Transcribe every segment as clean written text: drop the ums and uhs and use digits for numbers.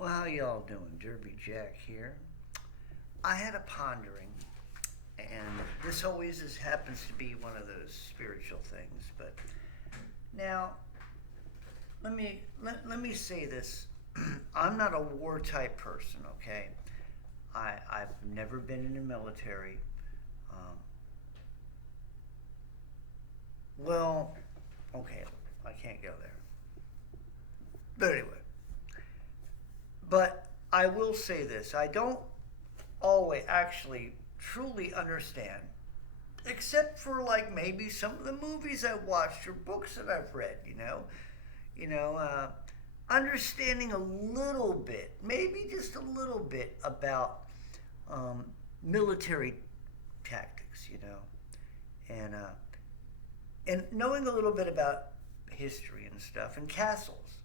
Well, how y'all doing? Derby Jack here. I had a pondering, and this always happens to be one of those spiritual things. But now, let me say this: I'm not a war type person. Okay, I've never been in the military. Um, well, okay, I can't go there. But anyway, but I will say this: I don't always actually truly understand, except for like maybe some of the movies I've watched or books that I've read. You know, understanding a little bit, maybe just a little bit about um, military tactics. And knowing a little bit about history and stuff and castles.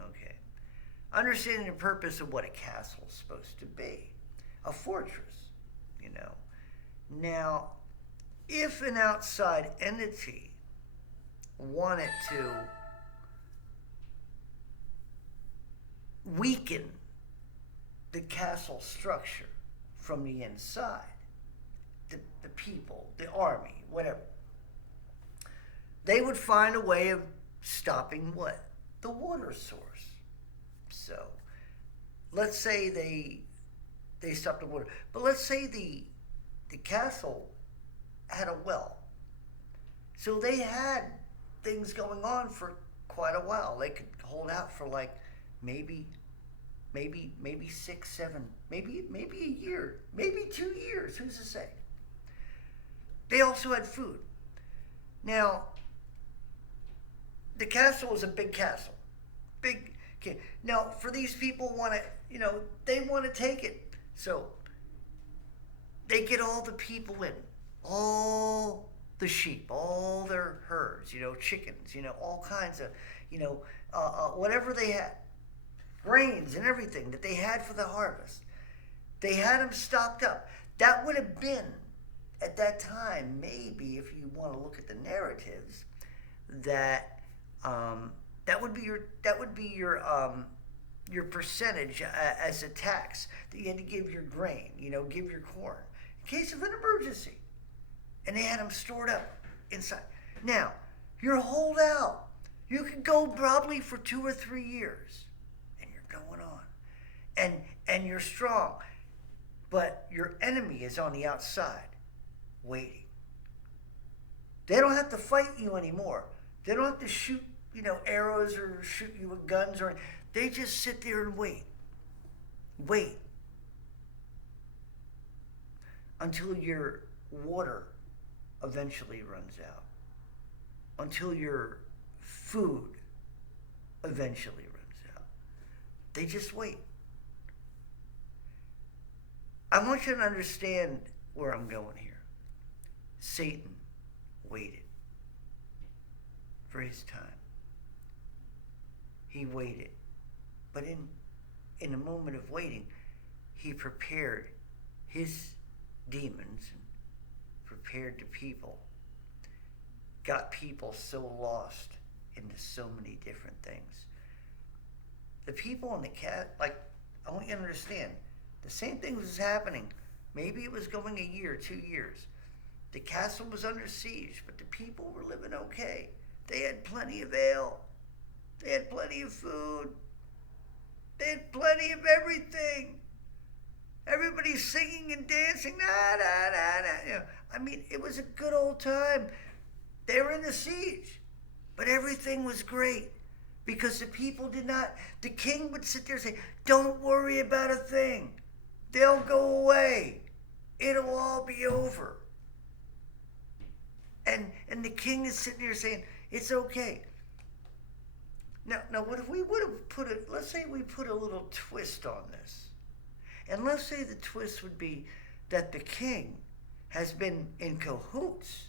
Okay, understanding the purpose of what a castle is supposed to be, a fortress, you know. Now, if an outside entity wanted to weaken the castle structure from the inside, the people, the army, whatever, they would find a way of stopping what? The water source. So, let's say they stopped the water, but let's say the castle had a well, so they had things going on for quite a while. They could hold out for like maybe, maybe 6, 7, maybe a year, maybe 2 years. Who's to say? They also had food. Now, the castle was a big castle, big. Okay. Now, for these people want to, they want to take it, so they get all the people in, all the sheep, all their herds, chickens, all kinds of, whatever they had, grains and everything that they had for the harvest. They had them stocked up. That would have been, at that time, maybe if you want to look at the narratives, that that would be your percentage as a tax that you had to give your grain, give your corn in case of an emergency, and they had them stored up inside. Now you're holed out. You could go probably for 2 or 3 years, and you're going on, and you're strong, but your enemy is on the outside, waiting. They don't have to fight you anymore. They don't have to shoot, arrows or shoot you with guns or. They just sit there and wait until your water eventually runs out, until your food eventually runs out. They just wait. I want you to understand where I'm going here. Satan waited for his time. He waited. But in a moment of waiting, he prepared his demons and prepared the people. Got people so lost into so many different things. The people in the I want you to understand, the same thing was happening. Maybe it was going a year, 2 years. The castle was under siege, but the people were living okay. They had plenty of ale. They had plenty of food. They had plenty of everything. Everybody's singing and dancing. I mean, it was a good old time. They were in the siege, but everything was great because the people did not. The king would sit there and say, "Don't worry about a thing. They'll go away. It'll all be over." And the king is sitting there saying, "It's okay." Now, what if we would have let's say we put a little twist on this. And let's say the twist would be that the king has been in cahoots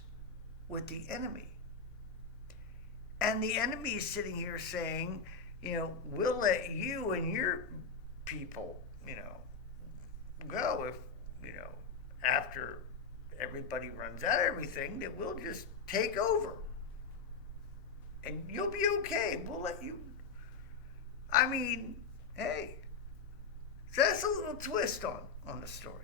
with the enemy. And the enemy is sitting here saying, we'll let you and your people, go if, after everybody runs out of everything, that we'll just take over. And you'll be okay. We'll let you. I mean, hey, that's a little twist on the story.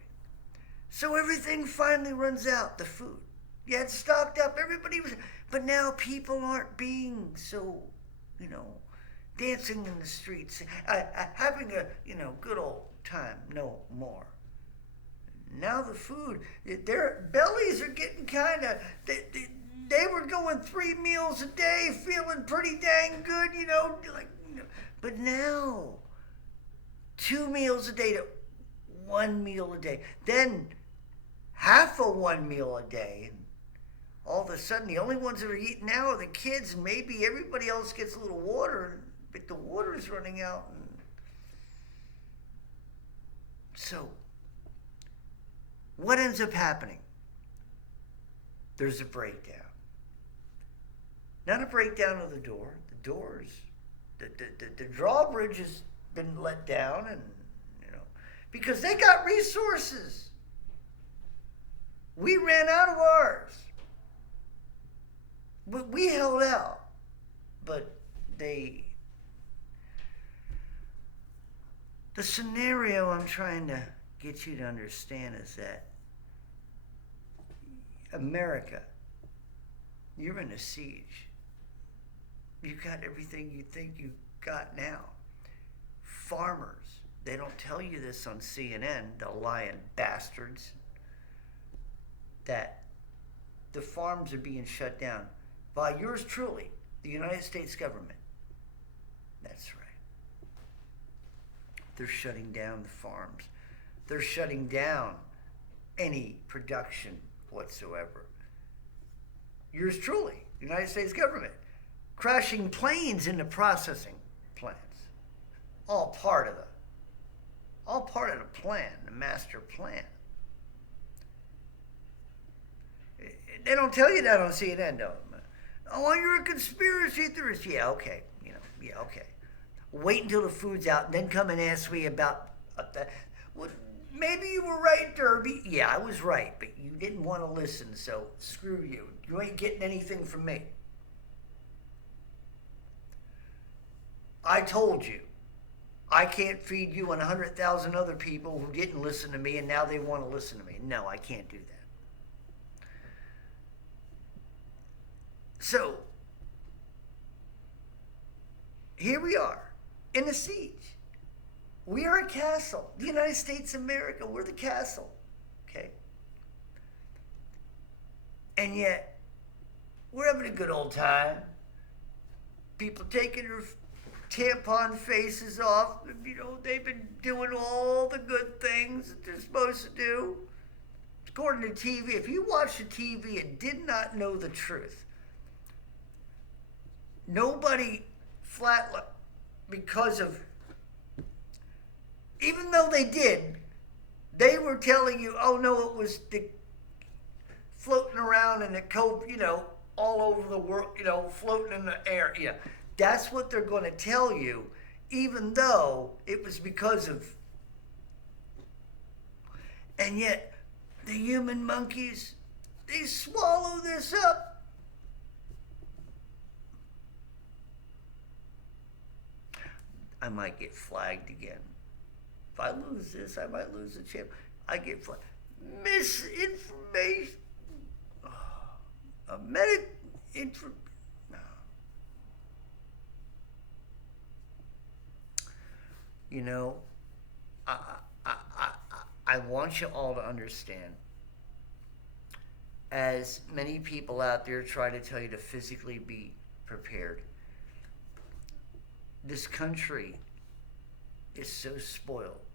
So everything finally runs out, the food. You had stocked up, everybody was, but now people aren't being so, dancing in the streets, having a, good old time no more. Now the food, their bellies are getting kind of, they were going 3 meals a day, feeling pretty dang good, but now 2 meals a day to 1 meal a day, then half of 1 meal a day. And all of a sudden, the only ones that are eating now are the kids, and maybe everybody else gets a little water, but the water is running out. And so, what ends up happening? There's a breakdown. Not a breakdown of the door. The doors, the drawbridge has been let down, and because they got resources. We ran out of ours. But we held out. But the scenario I'm trying to get you to understand is that America, you're in a siege. You got everything you think you got now. Farmers, they don't tell you this on CNN, the lying bastards, that the farms are being shut down by yours truly, the United States government. That's right. They're shutting down the farms. They're shutting down any production whatsoever. Yours truly, United States government, crashing planes into processing plants. All part of the plan, the master plan. They don't tell you that on CNN, though. Oh, you're a conspiracy theorist. Yeah, okay. Okay. Wait until the food's out, and then come and ask me about that. Well, maybe you were right, Derby. Yeah, I was right, but you didn't want to listen, so screw you. You ain't getting anything from me. I told you. I can't feed you and 100,000 other people who didn't listen to me, and now they want to listen to me. No, I can't do that. So, here we are, in a siege. We are a castle. The United States of America, we're the castle. Okay? And yet, we're having a good old time. People taking their tampon faces off. They've been doing all the good things that they're supposed to do. According to TV, if you watch the TV and did not know the truth, nobody because of, even though they did, they were telling you, oh no, it was the floating around in the cove, all over the world, floating in the air. Yeah, that's what they're going to tell you, even though it was because of, and yet the human monkeys, they swallow this up. I might get flagged again. If I lose this, I might lose the champ. I get flagged. Misinformation. No. I want you all to understand, as many people out there try to tell you to physically be prepared, this country is so spoiled.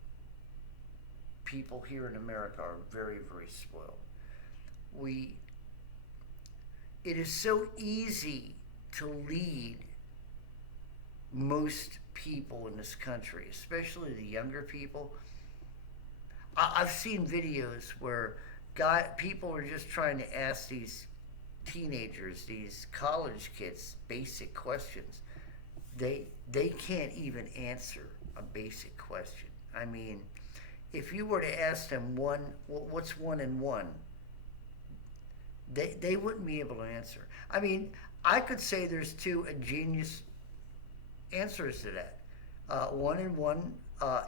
People here in America are very, very spoiled. It is so easy to lead most people in this country, especially the younger people. I've seen videos where people are just trying to ask these teenagers, these college kids, basic questions. They can't even answer a basic question. I mean, if you were to ask them what's 1 and 1, they wouldn't be able to answer. I mean, I could say there's 2 ingenious answers to that. 1 and 1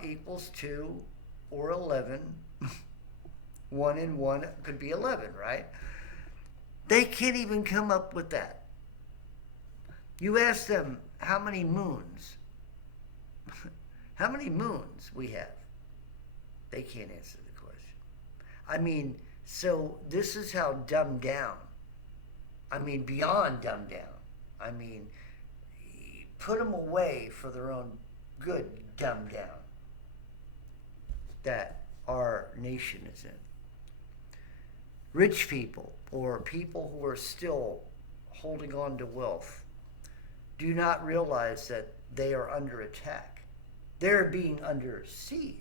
equals 2. or 11. 1 and 1 could be 11, right? They can't even come up with that. You ask them how many moons, how many moons we have. They can't answer the question. I mean, so this is how dumbed down. I mean, beyond dumbed down. I mean, put them away for their own good, dumbed down, that our nation is in. Rich people, or people who are still holding on to wealth, do not realize that they are under attack. They're being under siege.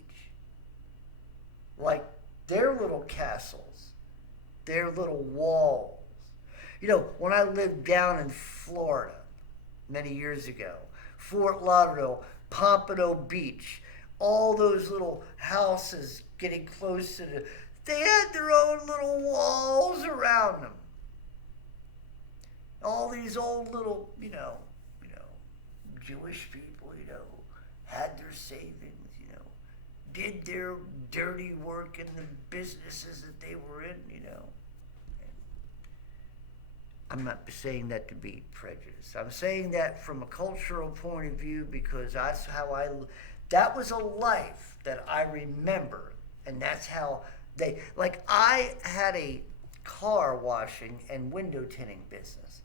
Like their little castles, their little walls. You know, when I lived down in Florida many years ago, Fort Lauderdale, Pompano Beach, all those little houses getting close to the, they had their own little walls around them. All these old little, Jewish people, had their savings, did their dirty work in the businesses that they were in, I'm not saying that to be prejudiced. I'm saying that from a cultural point of view because that's how that was a life that I remember. And that's how I had a car washing and window tinting business.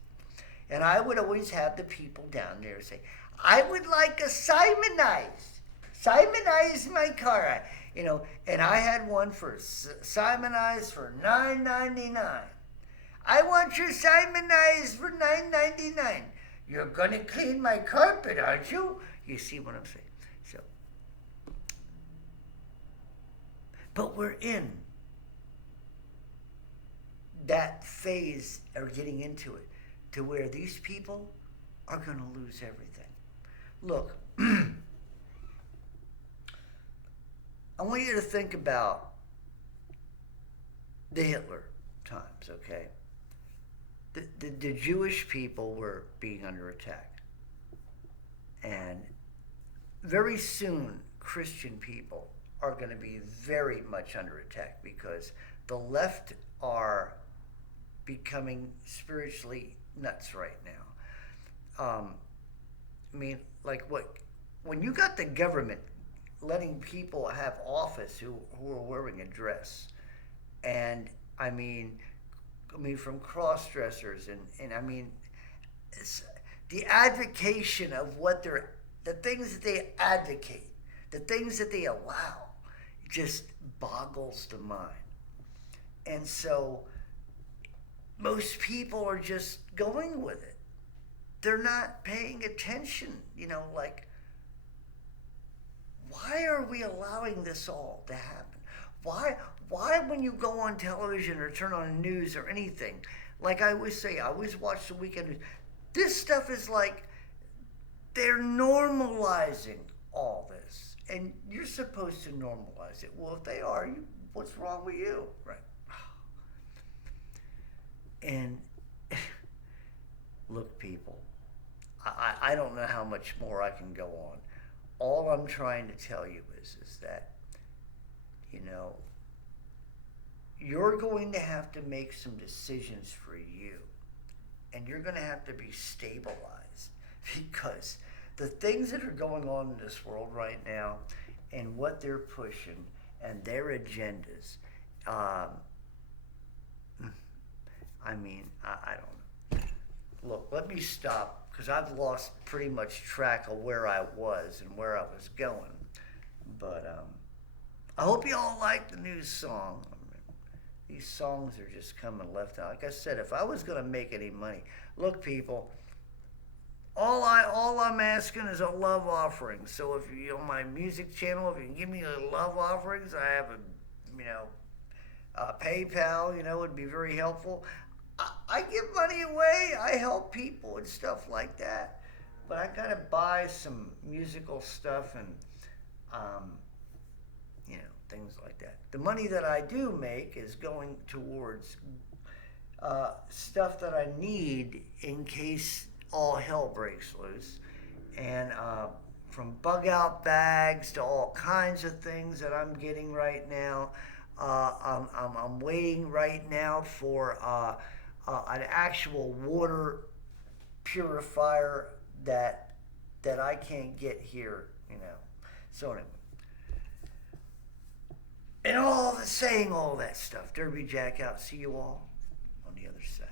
And I would always have the people down there say, I would like a Simonize my car. And I had one for Simonize for $9.99. I want your Simonize for $9.99. You're going to clean my carpet, aren't you? You see what I'm saying? So, but we're in that phase, or getting into it, to where these people are going to lose everything. Look, I want you to think about the Hitler times, okay? The Jewish people were being under attack. And very soon, Christian people are going to be very much under attack because the left are becoming spiritually nuts right now. When you got the government letting people have office who are wearing a dress, and from cross-dressers and it's the advocation of the things that they advocate, the things that they allow, just boggles the mind. And so most people are just going with it. They're not paying attention, why are we allowing this all to happen? Why when you go on television or turn on the news or anything, like I always say, I always watch the weekend news, this stuff is like they're normalizing all this. And you're supposed to normalize it. Well, if they are, what's wrong with you? Right. And look, people, I don't know how much more I can go on. All I'm trying to tell you is that, you're going to have to make some decisions for you. And you're going to have to be stabilized because the things that are going on in this world right now and what they're pushing and their agendas, I don't know. Look, let me stop because I've lost pretty much track of where I was and where I was going. But I hope you all like the new song. These songs are just coming left out. Like I said, if I was going to make any money, look, people, all I'm asking is a love offering. So if you on my music channel, if you can give me a love offerings, I have a PayPal, would be very helpful. I give money away. I help people and stuff like that. But I gotta buy some musical stuff and things like that. The money that I do make is going towards stuff that I need in case all hell breaks loose, and from bug out bags to all kinds of things that I'm getting right now. I'm waiting right now for an actual water purifier that I can't get here, you know. So anyway, and saying all that stuff, Derby Jack out. See you all on the other side.